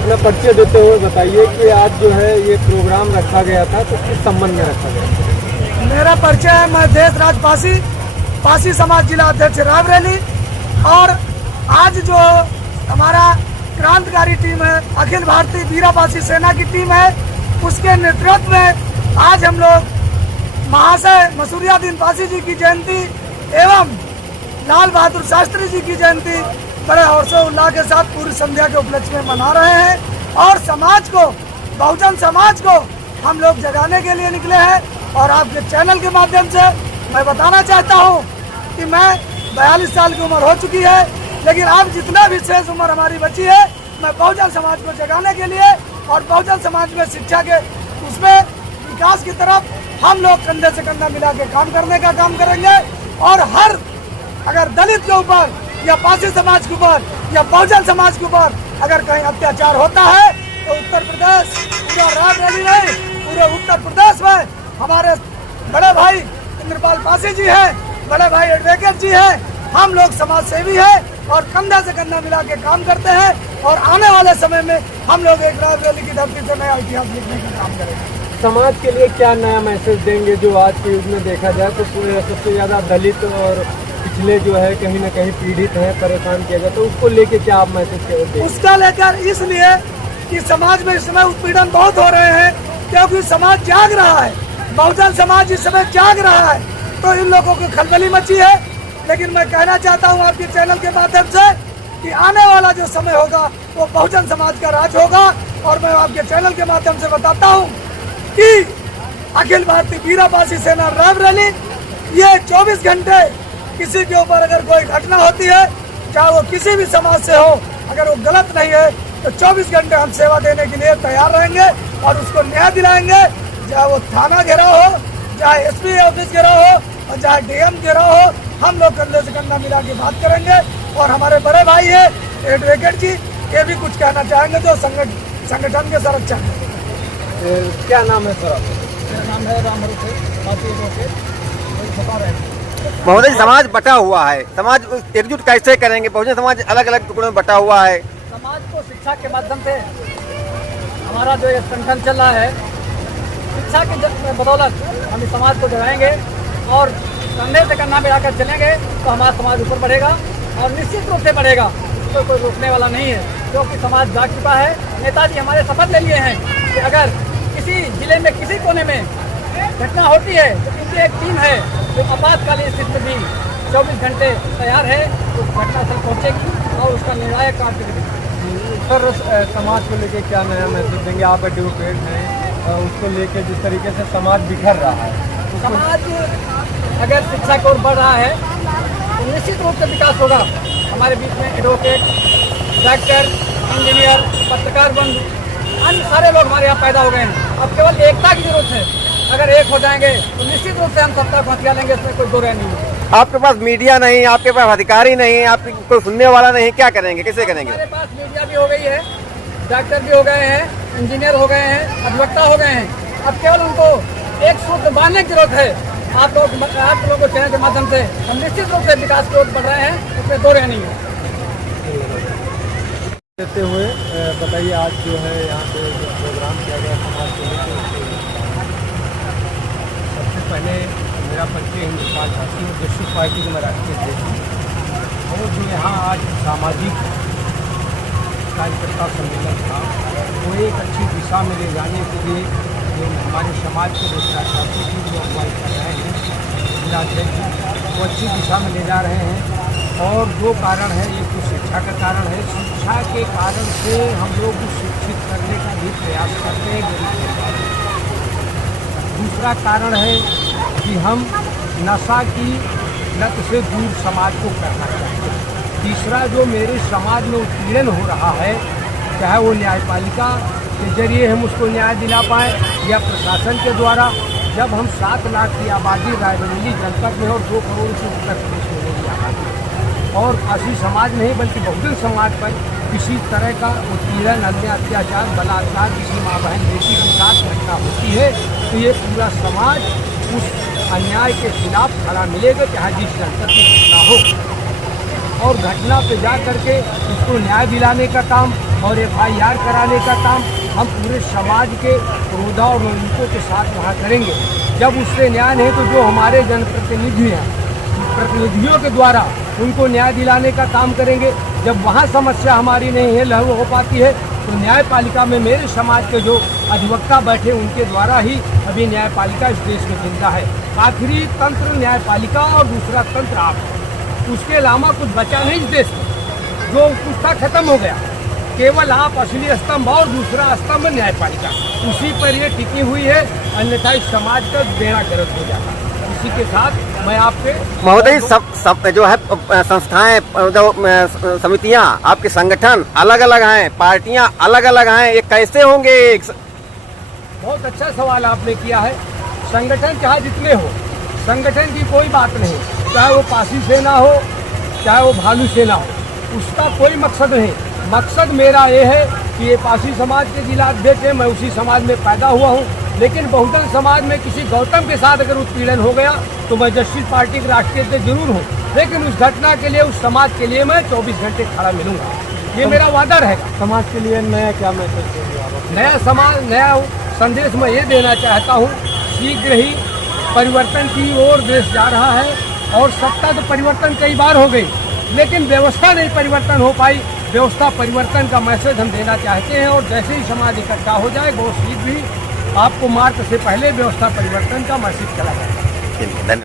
अपना परिचय देते हुए बताइए कि आज जो है ये प्रोग्राम रखा गया था तो किस संबंध में रखा गया? मेरा परिचय है, मैं देशराज पासी समाज जिला अध्यक्ष रायबरेली। और आज जो हमारा क्रांतिकारी टीम है, अखिल भारतीय वीरा पासी सेना की टीम है, उसके नेतृत्व में आज हम लोग महाशय मसूरियादीन पासी जी की जयंती एवं लाल बहादुर शास्त्री जी की जयंती बड़े हर्षोल्लास के साथ पूरी संध्या के उपलक्ष्य में मना रहे हैं। और समाज को, बहुजन समाज को हम लोग जगाने के लिए निकले हैं। और आपके चैनल के माध्यम से मैं बताना चाहता हूं कि मैं 42 साल की उम्र हो चुकी है, लेकिन अब जितना भी शेष उम्र हमारी बची है, मैं बहुजन समाज को जगाने के लिए और बहुजन समाज में शिक्षा के उसमें विकास की तरफ हम लोग कंधे से कंधा मिला के काम करने का काम करेंगे। और हर अगर दलित के ऊपर या पासी समाज के ऊपर या बहुजन समाज के ऊपर अगर कहीं अत्याचार होता है तो उत्तर प्रदेश, पूरा रायबरेली नहीं, पूरे उत्तर प्रदेश में हमारे बड़े भाई इंद्रपाल पासी जी हैं, बड़े भाई एडवोकेट जी हैं, हम लोग समाज सेवी हैं और कंधा से कंधा मिला के काम करते हैं। और आने वाले समय में हम लोग एक रायबरेली की धरती से नया इतिहास लिखने का काम करेंगे। समाज के लिए क्या नया मैसेज देंगे? जो आज के युग में देखा जाए तो सबसे ज़्यादा दलित और पिछले जो है कहीं ना कहीं पीड़ित हैं, परेशान किया जाए, तो उसको लेके क्या आप मैसेज देंगे? उसका लेकर इसलिए कि समाज में इस समय उत्पीड़न बहुत हो रहे हैं, क्योंकि समाज जाग रहा है, बहुजन समाज इस समय जाग रहा है, तो इन लोगों की खलबली मची है। लेकिन मैं कहना चाहता हूं आपके चैनल के माध्यम से कि आने वाला जो समय होगा वो बहुजन समाज का राज होगा। और मैं आपके चैनल के माध्यम से बताता हूं कि अखिल भारतीय वीरा पासी सेना रायबरेली ये 24 घंटे किसी के ऊपर अगर कोई घटना होती है, चाहे वो किसी भी समाज से हो, अगर वो गलत नहीं है तो 24 घंटे हम सेवा देने के लिए तैयार रहेंगे और उसको न्याय दिलाएंगे। चाहे वो थाना घेरा हो, चाहे एसपी ऑफिस घेरा हो और चाहे डीएम घेरा हो, हम लोग कंधे से कंधा मिला के बात करेंगे। और हमारे बड़े भाई है एडवोकेट जी, ये भी कुछ कहना चाहेंगे जो संगठन के संरक्षण है। क्या नाम है सर? मेरा नाम है राम बहुजन समाज बटा हुआ है, समाज एकजुट कैसे करेंगे? बहुजन समाज अलग अलग टुकड़ों में बटा हुआ है। समाज को शिक्षा के माध्यम से हमारा जो ये संगठन चल रहा है, शिक्षा की बदौलत हम इस समाज को जगाएंगे और कंधे से कंधा मिलाकर चलेंगे तो हमारा समाज ऊपर बढ़ेगा और निश्चित रूप से बढ़ेगा। इसको कोई रोकने वाला नहीं है, क्योंकि समाज जाग चुका है। नेताजी हमारे शपथ ले लिए हैं कि अगर किसी जिले में किसी कोने में घटना होती है तो इनकी एक टीम है जो आपातकालीन स्थिति में भी 24 घंटे तैयार है, तो घटनास्थल पहुँचेगी और उसका निर्णायक कार्य करेगी। सर, समाज को लेके क्या नया मैसेज देंगे? आप एडवोकेट हैं, उसको लेके जिस तरीके से समाज बिखर रहा है, समाज अगर शिक्षा की ओर बढ़ रहा है तो निश्चित रूप से विकास होगा। हमारे बीच में एडवोकेट, डॉक्टर, इंजीनियर, पत्रकार बंधु, अन्य सारे लोग हमारे यहाँ पैदा हो गए हैं। अब केवल एकता की जरूरत है। अगर एक हो जाएंगे तो निश्चित रूप से हम सत्ता को हथिया लेंगे, इसमें कोई दो राय नहीं है। आपके पास मीडिया नहीं, आपके पास अधिकारी नहीं, आपकी कोई सुनने वाला नहीं, क्या करेंगे, कैसे करेंगे? हमारे पास मीडिया भी हो गई है, डॉक्टर भी हो गए हैं, इंजीनियर हो गए हैं, अधिवक्ता हो गए हैं। अब केवल उनको एक सूत्र बांधने की जरूरत है। आप लोगों को चैनल के माध्यम से हम निश्चित रूप से विकास की ओर बढ़ रहे हैं, उसमें दो राय नहीं है। देते हुए बताइए, आज जो है यहाँ पे जो प्रोग्राम किया गया समाज को लेकर, सबसे पहले मेरा परिचय हिंदुस्तान पासी और जस्टिस पार्टी के मैं राष्ट्रीय अध्यक्ष हूँ। और जो यहाँ आज सामाजिक कार्यकर्ता सम्मेलन था वो एक अच्छी दिशा में ले जाने के लिए जो हमारे समाज के भ्रष्टाचार की जो अगुवाई कर रहे हैं जिलाध्यक्ष, वो अच्छी दिशा में ले जा रहे हैं। और जो कारण है, एक तो शिक्षा का कारण है, शिक्षा के कारण से हम लोग शिक्षित करने का भी प्रयास करते हैं। दूसरा कारण है कि हम नशा की लत से दूर समाज को करना चाहते हैं। तीसरा, जो मेरे समाज में उत्पीड़न हो रहा है, चाहे वो न्यायपालिका के जरिए हम उसको न्याय दिला पाएँ या प्रशासन के द्वारा। जब हम 7 लाख की आबादी रायबरेली जनपद में और 2 करोड़ से उत्तर प्रदेश में मेरी आबादी और पासी समाज नहीं बल्कि बहुजन समाज पर किसी तरह का उत्पीड़न, अन्याय, अत्याचार, बलात्कार किसी माँ बहन बेटी के साथ घटना होती है तो ये पूरा समाज उस अन्याय के खिलाफ खड़ा मिलेगा, चाहे जिस जनपद की घटना हो। और घटना पे जा करके इसको न्याय दिलाने का काम और FIR कराने का काम हम पूरे समाज के क्रोधा और नागरिकों के साथ वहाँ करेंगे। जब उससे न्याय नहीं तो जो हमारे जनप्रतिनिधि हैं, प्रतिनिधियों के द्वारा उनको न्याय दिलाने का काम करेंगे। जब वहाँ समस्या हमारी नहीं है लहू हो पाती है तो न्यायपालिका में मेरे समाज के जो अधिवक्ता बैठे उनके द्वारा ही अभी न्यायपालिका इस देश में जिंदा है। आखिरी तंत्र न्यायपालिका और दूसरा तंत्र आप है। उसके अलावा कुछ बचा नहीं इस देश में, जो कुछ था खत्म हो गया। केवल आप असली स्तंभ और दूसरा स्तंभ न्यायपालिका, उसी पर ये टिकी हुई है, अन्यथा इस समाज का बेड़ा गर्क हो जाता। इसी के साथ मैं आपके महोदय सब जो है संस्थाएं, जो समितियां, आपके संगठन अलग अलग हैं, पार्टियां अलग अलग हैं, ये कैसे होंगे? बहुत अच्छा सवाल आपने किया है। संगठन चाहे जितने हो, संगठन की कोई बात नहीं, चाहे वो पासी सेना हो चाहे वो भालू सेना हो, उसका कोई मकसद नहीं। मकसद मेरा ये है कि ये पासी समाज के जिला अध्यक्ष है, मैं उसी समाज में पैदा हुआ हूँ, लेकिन बहुजन समाज में किसी गौतम के साथ अगर उत्पीड़न हो गया तो मैं जस्टिस पार्टी के राष्ट्रीय अध्यक्ष जरूर हूँ, लेकिन उस घटना के लिए, उस समाज के लिए मैं 24 घंटे खड़ा मिलूंगा। ये मेरा वादा रहेगा। समाज के लिए नया क्या मैसेज देंगे आप? नया समाज, नया संदेश मैं ये देना चाहता हूँ, शीघ्र ही परिवर्तन की ओर देश जा रहा है और सत्ता तो परिवर्तन कई बार हो गई, लेकिन व्यवस्था नहीं परिवर्तन हो पाई। व्यवस्था परिवर्तन का मैसेज हम देना चाहते हैं और जैसे ही समाज इकट्ठा हो जाए बहुत शीघ्र ही आपको मार्च से पहले व्यवस्था परिवर्तन का मैसेज चला जाएगा।